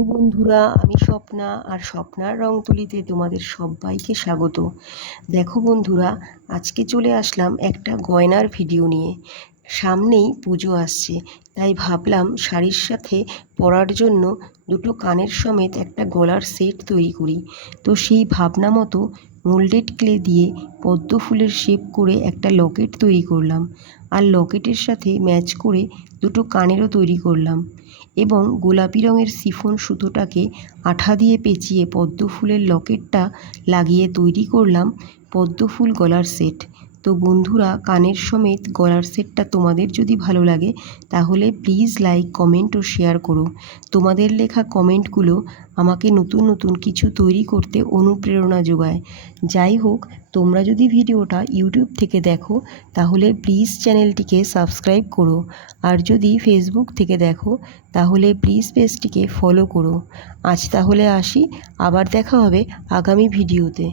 Hello বন্ধুরা, আমি স্বপ্না আর স্বপ্নার রংতুলিতে তোমাদের সবাইকে স্বাগত। দেখো বন্ধুরা, আজকে চলে আসলাম একটা গয়নার ভিডিও নিয়ে। সামনেই পুজো আসছে, তাই ভাবলাম শাড়ির সাথে পরার জন্য দুটো কানের সমেত একটা গলার সেট তৈরি করি। তো সেই ভাবনা মতো মোল্ডেড ক্লে দিয়ে পদ্ম ফুলের শেপ করে একটা লকেট তৈরি করলাম, আর লকেটের সাথে ম্যাচ করে দুটো কানেরও তৈরি করলাম এবং গোলাপি রঙের শিফন সুতোটাকে আঠা দিয়ে পেঁচিয়ে পদ্ম ফুলের লকেটটা লাগিয়ে তৈরি করলাম পদ্ম ফুল গলার সেট। তো বন্ধুরা, কানের সমেত গলার সেটটা তোমাদের যদি ভালো লাগে তাহলে প্লিজ লাইক, কমেন্ট ও শেয়ার করো। তোমাদের লেখা কমেন্টগুলো আমাকে নতুন নতুন কিছু তৈরি করতে অনুপ্রেরণা যোগায়। যাই হোক, তোমরা যদি ভিডিওটা ইউটিউব থেকে দেখো তাহলে প্লিজ চ্যানেলটিকে সাবস্ক্রাইব করো, আর যদি ফেসবুক থেকে দেখো তাহলে প্লিজ পেজটিকে ফলো করো। আজ তাহলে আসি, আবার দেখা হবে আগামী ভিডিওতে।